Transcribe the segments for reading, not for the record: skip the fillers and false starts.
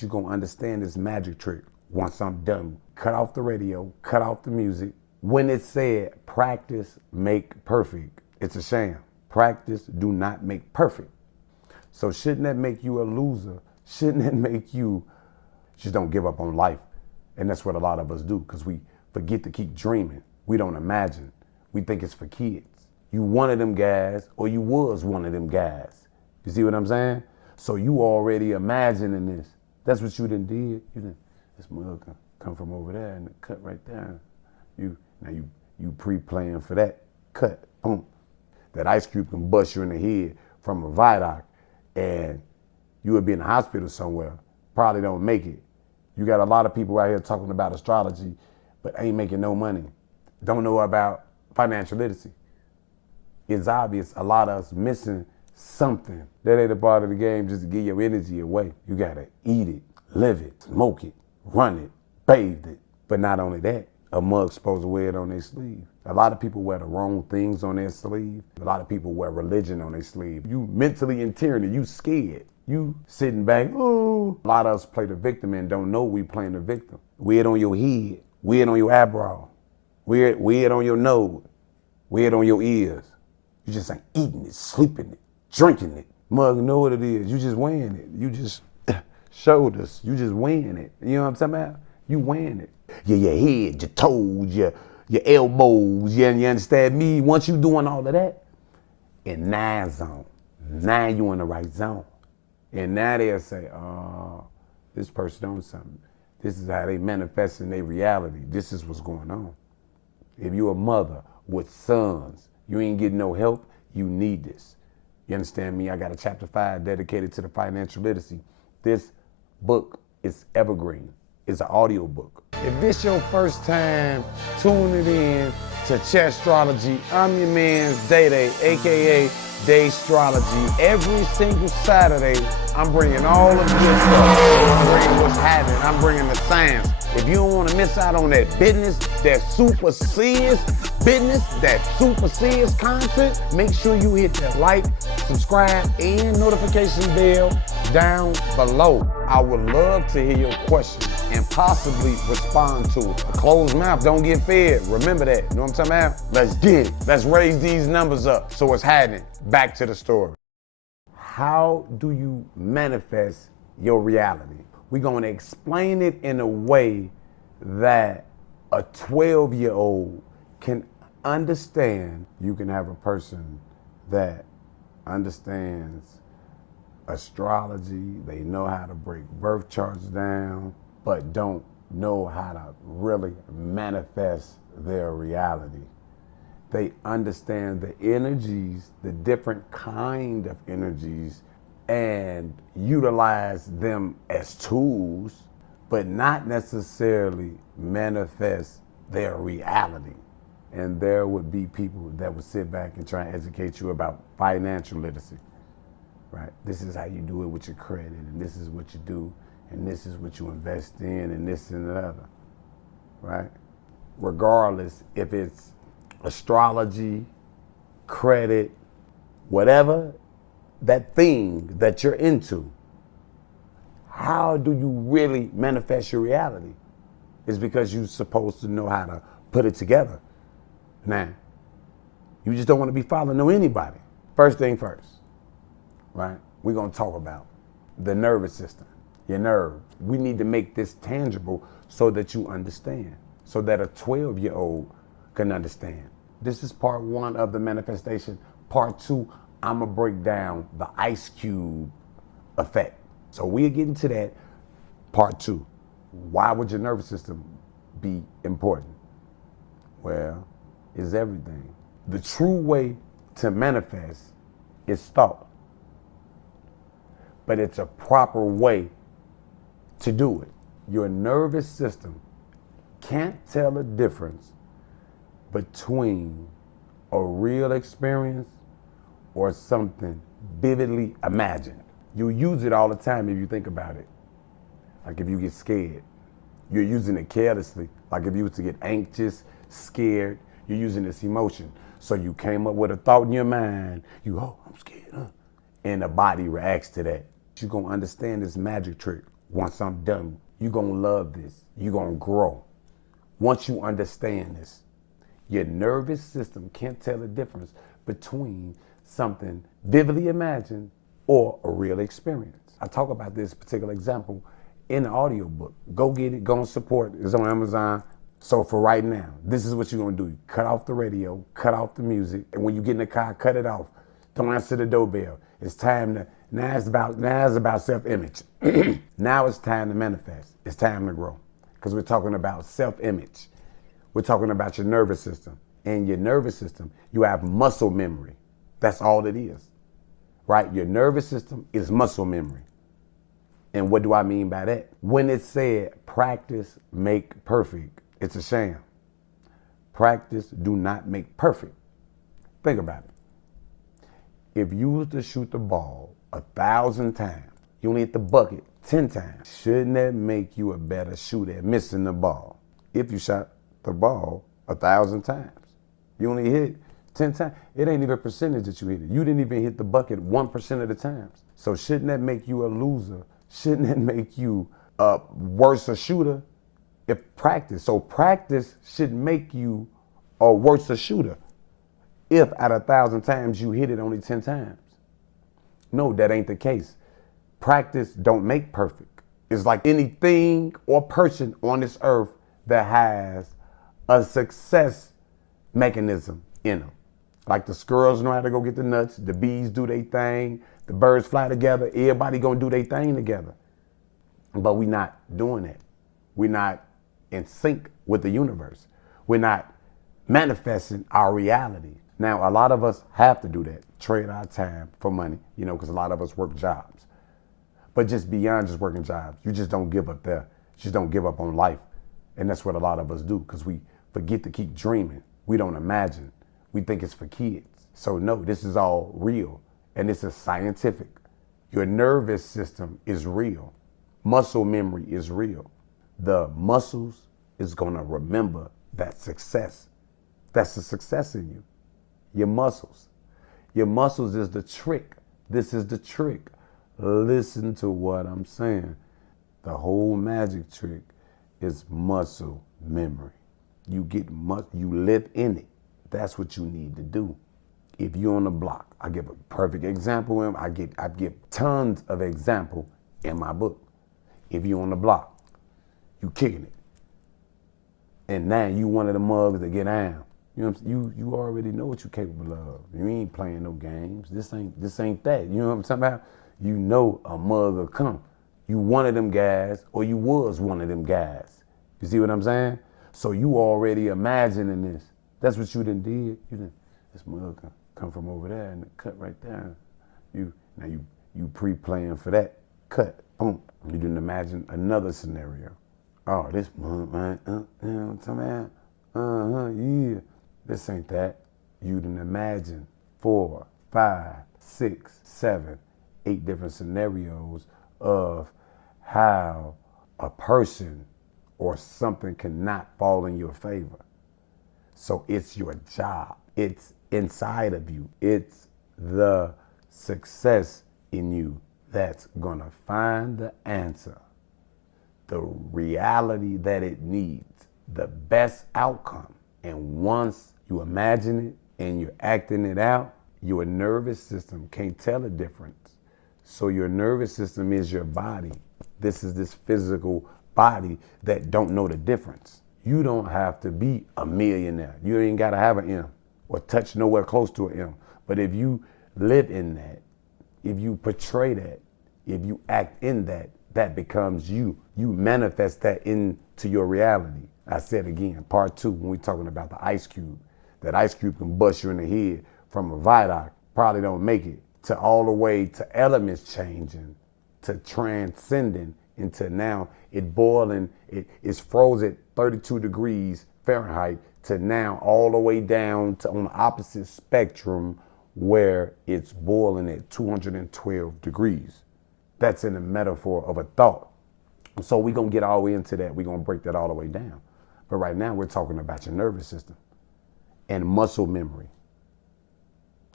You're gonna understand this magic trick once I'm done. Cut off the radio, cut off the music. When it said practice make perfect, it's a sham. Practice do not make perfect. So shouldn't that make you a loser? Shouldn't that make you just don't give up on life? And that's what a lot of us do, because we forget to keep dreaming. We don't imagine. We think it's for kids. You one of them guys, or you was one of them guys. You see what I'm saying? So you already imagining this. That's what you done did. You done, this mug come from over there and cut right there. You pre-playing for that cut, boom. That ice cube can bust you in the head from a viaduct, and you would be in the hospital somewhere, probably don't make it. You got a lot of people out here talking about astrology, but ain't making no money. Don't know about financial literacy. It's obvious a lot of us missing something. That ain't a part of the game just to give your energy away. You gotta eat it, live it, smoke it, run it, bathe it. But not only that, a mug's supposed to wear it on their sleeve. A lot of people wear the wrong things on their sleeve. A lot of people wear religion on their sleeve. You mentally in tyranny, you scared. You sitting back, ooh. A lot of us play the victim and don't know we playing the victim. Wear it on your head, wear it on your eyebrow, wear it on your nose, wear it on your ears. You just ain't eating it, sleeping it, drinking it. Mug know what it is, you just wearing it. You just shoulders, you just wearing it. You know what I'm talking about? You wearing it. Your head, your toes, your elbows, you understand me? Once you doing all of that, in 9 zone, now you in the right zone. And now they'll say, oh, this person on something. This is how they manifest in their reality. This is what's going on. If you're a mother with sons, you ain't getting no help, you need this. You understand me? I got a chapter 5 dedicated to the financial literacy. This book is evergreen. It's an audio book. If this your first time tuning in to Chestrology, I'm your man's Day, aka Dayastrology. Every single Saturday, I'm bringing all of this stuff. I'm bringing what's happening. I'm bringing the science. If you don't want to miss out on that business, that supersedes content, make sure you hit that like, subscribe, and notification bell down below. I would love to hear your questions and possibly respond to it. A closed mouth don't get fed. Remember that. You know what I'm talking about? Let's get it. Let's raise these numbers up. So what's happening? Back to the story. How do you manifest your reality? We're going to explain it in a way that a 12-year-old can understand. You can have a person that understands astrology, they know how to break birth charts down, but don't know how to really manifest their reality. They understand the energies, the different kind of energies, and utilize them as tools, but not necessarily manifest their reality. And there would be people that would sit back and try and educate you about financial literacy, right? This is how you do it with your credit, and this is what you do, and this is what you invest in, and this and the other, right? Regardless if it's astrology, credit, whatever that thing that you're into, how do you really manifest your reality? It's because you're supposed to know how to put it together. Now, you just don't want to be following anybody. First thing first, right? We're going to talk about the nervous system, your nerves. We need to make this tangible so that you understand, so that a 12-year-old can understand. This is part 1 of the manifestation. Part 2, I'm going to break down the ice cube effect. So we'll get into that part 2. Why would your nervous system be important? Well, it's everything. The true way to manifest is thought. But it's a proper way to do it. Your nervous system can't tell the difference between a real experience or something vividly imagined. You'll use it all the time if you think about it. Like if you get scared, you're using it carelessly. Like if you was to get anxious, scared, you're using this emotion. So you came up with a thought in your mind, I'm scared, and the body reacts to that. You're gonna understand this magic trick once I'm done, you're going to love this. You're going to grow. Once you understand this, your nervous system can't tell the difference between something vividly imagined or a real experience. I talk about this particular example in the audiobook. Go get it, go and support it. It's on Amazon. So for right now, this is what you're gonna do. Cut off the radio, cut off the music, and when you get in the car, cut it off. Don't answer the doorbell. It's time to, now it's about self-image. Now it's time to manifest. It's time to grow. Because we're talking about self-image. We're talking about your nervous system. In your nervous system, you have muscle memory. That's all it is, right? Your nervous system is muscle memory. And what do I mean by that? When it said practice make perfect, it's a sham. Practice do not make perfect. Think about it. If you was to shoot the ball 1,000 times, you only hit the bucket 10 times. Shouldn't that make you a better shooter at missing the ball? If you shot the ball 1,000 times, you only hit 10 times. It ain't even a percentage that you hit it. You didn't even hit the bucket 1% of the times. So shouldn't that make you a loser? Shouldn't that make you a worse shooter? If practice. So practice should make you a worse shooter if out of 1,000 times you hit it only 10 times. No, that ain't the case. Practice don't make perfect. It's like anything or person on this earth that has a success mechanism in them. Like the squirrels know how to go get the nuts, the bees do their thing, the birds fly together, everybody gonna do their thing together. But we're not doing that. We're not in sync with the universe. We're not manifesting our reality. Now, a lot of us have to do that, trade our time for money, because a lot of us work jobs. But just beyond just working jobs, you just don't give up there. You just don't give up on life. And that's what a lot of us do, because we forget to keep dreaming. We don't imagine. We think it's for kids. So no, this is all real. And this is scientific. Your nervous system is real. Muscle memory is real. The muscles is gonna remember that success. That's the success in you. Your muscles. Your muscles is the trick. This is the trick. Listen to what I'm saying. The whole magic trick is muscle memory. You live in it. That's what you need to do. If you're on the block, I give a perfect example. I give tons of example in my book. If you're on the block, you kicking it. And now you one of the mugs that get down. You already know what you're capable of. You ain't playing no games. This ain't that. You know what I'm talking about? You know a mug will come. You one of them guys, or you was one of them guys. You see what I'm saying? So you already imagining this. That's what you done did. This mug come from over there and cut right there. You pre-playing for that cut. Boom. You didn't imagine another scenario. Oh, this mug, man. You know what I'm talking about? Yeah. This ain't that. You didn't imagine 4, 5, 6, 7, 8 different scenarios of how a person or something cannot fall in your favor. So it's your job. It's inside of you. It's the success in you that's gonna find the answer, the reality that it needs, the best outcome. And once you imagine it and you're acting it out, your nervous system can't tell the difference. So your nervous system is your body. This is this physical body that don't know the difference. You don't have to be a millionaire. You ain't gotta have an M or touch nowhere close to an M. But if you live in that, if you portray that, if you act in that, that becomes you. You manifest that into your reality. I said again, part 2, when we're talking about the ice cube. That ice cube can bust you in the head from a viaduct, probably don't make it, to all the way to elements changing, to transcending into now it boiling, it is frozen at 32 degrees Fahrenheit to now all the way down to on the opposite spectrum where it's boiling at 212 degrees. That's in the metaphor of a thought. So we're gonna get all the way into that. We're gonna break that all the way down. But right now we're talking about your nervous system and muscle memory.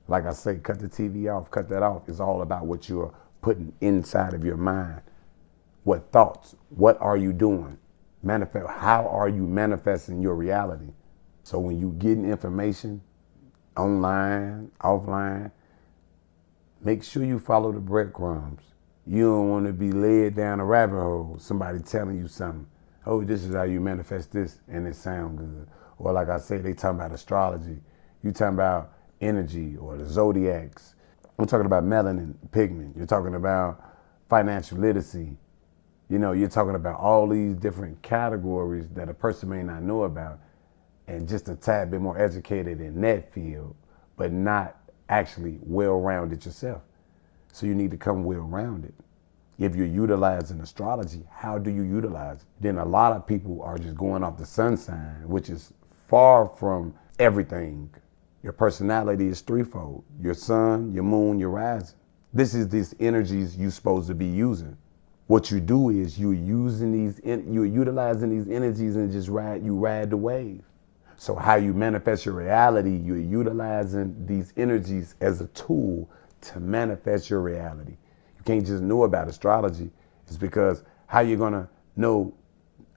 Like I say, cut the TV off, cut that off. It's all about what you're putting inside of your mind What thoughts? What are you doing? Manifest. How are you manifesting your reality? So when you getting information online, offline, make sure you follow the breadcrumbs. You don't want to be led down a rabbit hole. Somebody telling you something. Oh, this is how you manifest this, and it sound good. Or like I say, they talking about astrology. You talking about energy or the zodiacs. I'm talking about melanin pigment. You're talking about financial literacy. You know, you're talking about all these different categories that a person may not know about, and just a tad bit more educated in that field, but not actually well-rounded yourself. So you need to come well-rounded. If you're utilizing astrology, how do you utilize it? Then a lot of people are just going off the sun sign, which is far from everything. Your personality is threefold: your sun, your moon, your rising. This is these energies you're supposed to be using. What you do is you're utilizing these energies and just ride the wave. So how you manifest your reality, you're utilizing these energies as a tool to manifest your reality. You can't just know about astrology. It's because how you're gonna know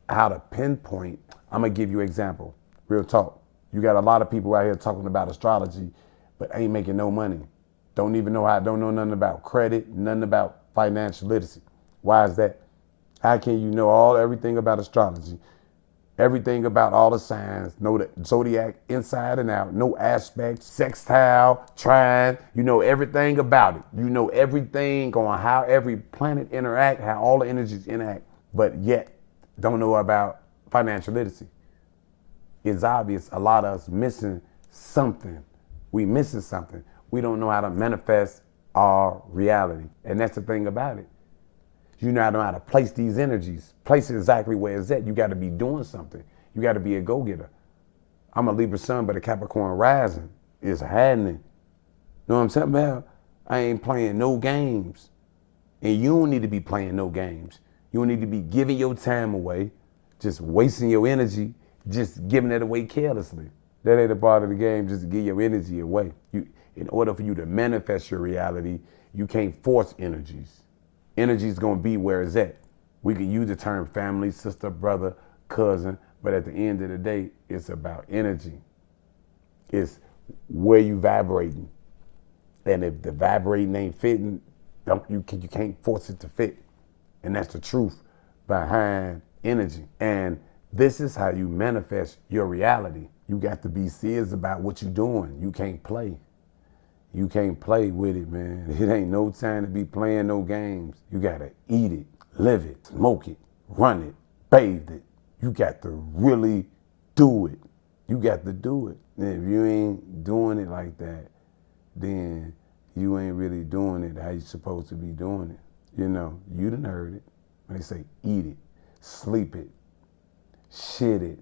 how to pinpoint. I'm gonna give you an example, real talk. You got a lot of people out here talking about astrology, but ain't making no money. Don't know nothing about credit, nothing about financial literacy. Why is that? How can you know everything about astrology, everything about all the signs, know the zodiac inside and out, know aspects, sextile, trine, you know everything about it. You know everything on how every planet interact, how all the energies interact, but yet don't know about financial literacy. It's obvious a lot of us missing something. We missing something. We don't know how to manifest our reality. And that's the thing about it. You know how to place these energies, place it exactly where it's at. You got to be doing something. You got to be a go-getter. I'm a Libra sun, but a Capricorn rising is happening. Know what I'm saying about? I ain't playing no games. And you don't need to be playing no games. You don't need to be giving your time away, just wasting your energy, just giving it away carelessly. That ain't a part of the game, just to give your energy away. In order for you to manifest your reality, you can't force energies. Energy's gonna be where it's at. We can use the term family, sister, brother, cousin, but at the end of the day, it's about energy. It's where you vibrating. And if the vibrating ain't fitting, you can't force it to fit. And that's the truth behind energy. And this is how you manifest your reality. You got to be serious about what you're doing. You can't play. You can't play with it, man. It ain't no time to be playing no games. You gotta eat it, live it, smoke it, run it, bathe it. You got to really do it. You got to do it. And if you ain't doing it like that, then you ain't really doing it how you supposed to be doing it. You know, you done heard it. When they say eat it, sleep it, shit it.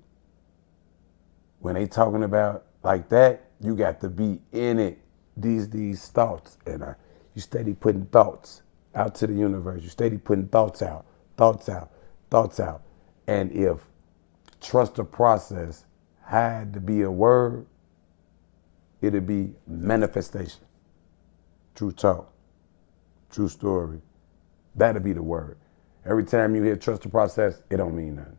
When they talking about like that, you got to be in it. These thoughts, and you steady putting thoughts out to the universe. You steady putting thoughts out. And if trust the process had to be a word, it'd be manifestation. True talk, true story. That'd be the word. Every time you hear trust the process, it don't mean nothing.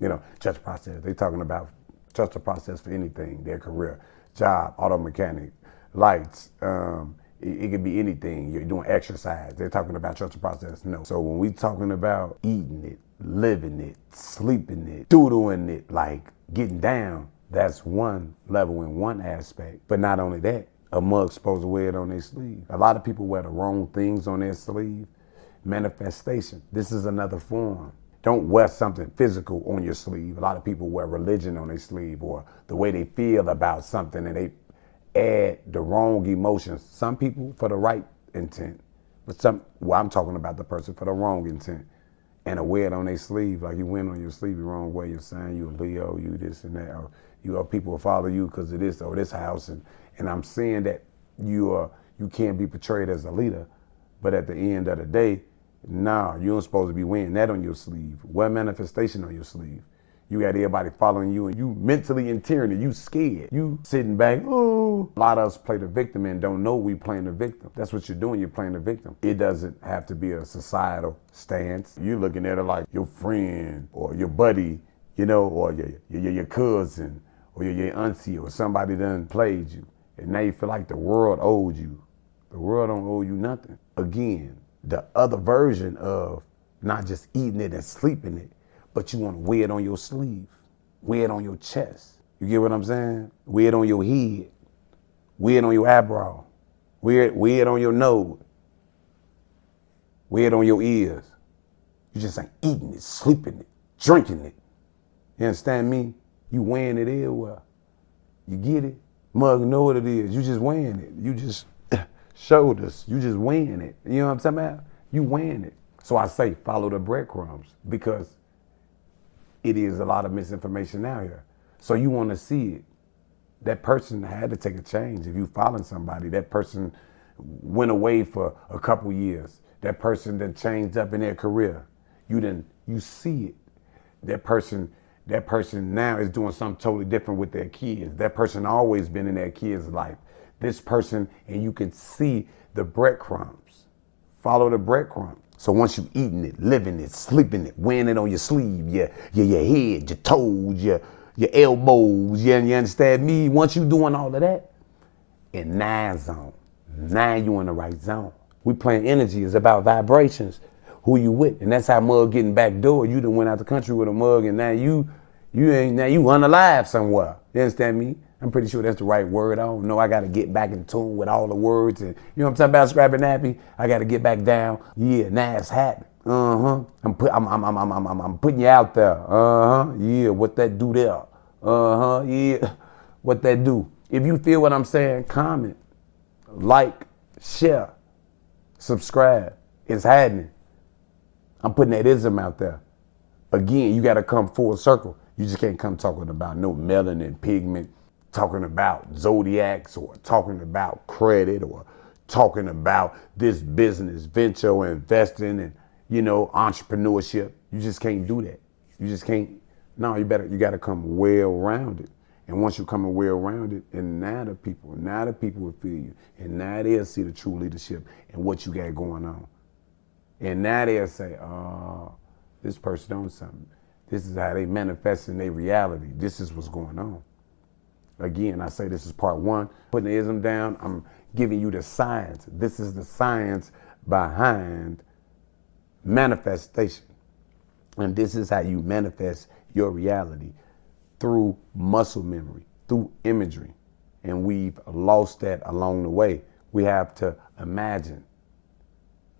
You know, trust the process. They talking about trust the process for anything, their career, job, auto mechanic, lights, it could be anything. You're doing exercise. They're talking about trust the process. No. So when we talking about eating it, living it, sleeping it, doodling it, like getting down, that's one level in one aspect. But not only that, a mug's supposed to wear it on their sleeve. A lot of people wear the wrong things on their sleeve. Manifestation. This is another form. Don't wear something physical on your sleeve. A lot of people wear religion on their sleeve, or the way they feel about something, and they add the wrong emotions. Some people for the right intent, but I'm talking about the person for the wrong intent, and wear it on their sleeve. Like you went on your sleeve the wrong way. You're saying you a Leo, you this and that, or people will follow you because of this or this house. And I'm saying that you can't be portrayed as a leader, but at the end of the day, nah, you ain't supposed to be wearing that on your sleeve. Wear manifestation on your sleeve. You got everybody following you and you mentally in tyranny. You scared. You sitting back, ooh. A lot of us play the victim and don't know we playing the victim. That's what you're doing, you're playing the victim. It doesn't have to be a societal stance. You're looking at it like your friend or your buddy, you know, or your cousin or your auntie or somebody done played you. And now you feel like the world owed you. The world don't owe you nothing. Again, the other version of not just eating it and sleeping it, but you want to wear it on your sleeve, wear it on your chest. You get what I'm saying? Wear it on your head, wear it on your eyebrow, wear it on your nose, wear it on your ears. You just ain't eating it, sleeping it, drinking it. You understand me? You wearing it everywhere. You get it? Mug know what it is. You just wearing it. You just shoulders. You just wearing it. You know what I'm talking about? You wearing it. So I say follow the breadcrumbs because it is a lot of misinformation out here. So you want to see it. That person had to take a change. If you following somebody, that person went away for a couple years. That person that changed up in their career. You see it. That person now is doing something totally different with their kids. That person always been in their kids' life. This person, and you can see the breadcrumbs. Follow the breadcrumbs. So once you eating it, living it, sleeping it, wearing it on your sleeve, your head, your toes, your elbows, you understand me? Once you doing all of that, in 9 zone, now you in the right zone. We playing energy, it's about vibrations, who you with. And that's how mug getting back door. You done went out the country with a mug and now you unalive somewhere. You understand me? I'm pretty sure that's the right word. I don't know. I got to get back in tune with all the words. And you know what I'm talking about, Scrappy Nappy? I got to get back down. Yeah, now it's happening. I'm putting you out there. Yeah, what that do there? Yeah, what that do? If you feel what I'm saying, comment, like, share, subscribe. It's happening. I'm putting that ism out there. Again, you got to come full circle. You just can't come talking about no melanin pigment, talking about zodiacs or talking about credit or talking about this business venture or investing and, you know, entrepreneurship. You just can't do that. You just can't. No, you got to come well-rounded. And once you come well-rounded, and now the people will feel you. And now they'll see the true leadership and what you got going on. And now they'll say, oh, this person owns something. This is how they manifest in their reality. This is what's going on. Again, I say this is part 1. Putting the ism down, I'm giving you the science. This is the science behind manifestation. And this is how you manifest your reality through muscle memory, through imagery. And we've lost that along the way. We have to imagine.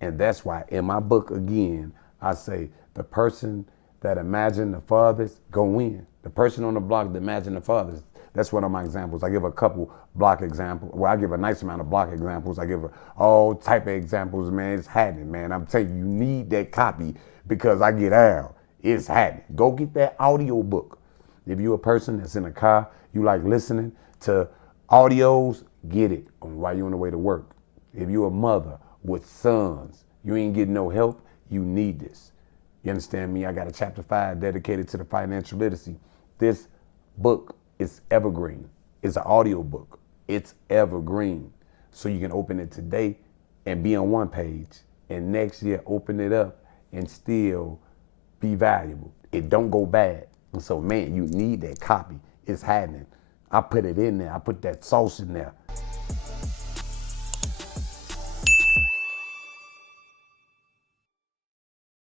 And that's why in my book, again, I say the person that imagine the farthest go win. The person on the block that imagine the farthest. That's one of my examples. I give a couple block examples. Well, I give a nice amount of block examples. I give all type of examples, man. It's happening, man. I'm telling you, you need that copy because I get out. It's happening. Go get that audio book. If you're a person that's in a car, you like listening to audios, get it while you're on the way to work. If you're a mother with sons, you ain't getting no help, you need this. You understand me? I got a chapter 5 dedicated to the financial literacy. This book is evergreen. It's an audio book. It's evergreen. So you can open it today and be on one page, and next year open it up and still be valuable. It don't go bad. And so, man, you need that copy. It's happening. I put it in there. I put that sauce in there.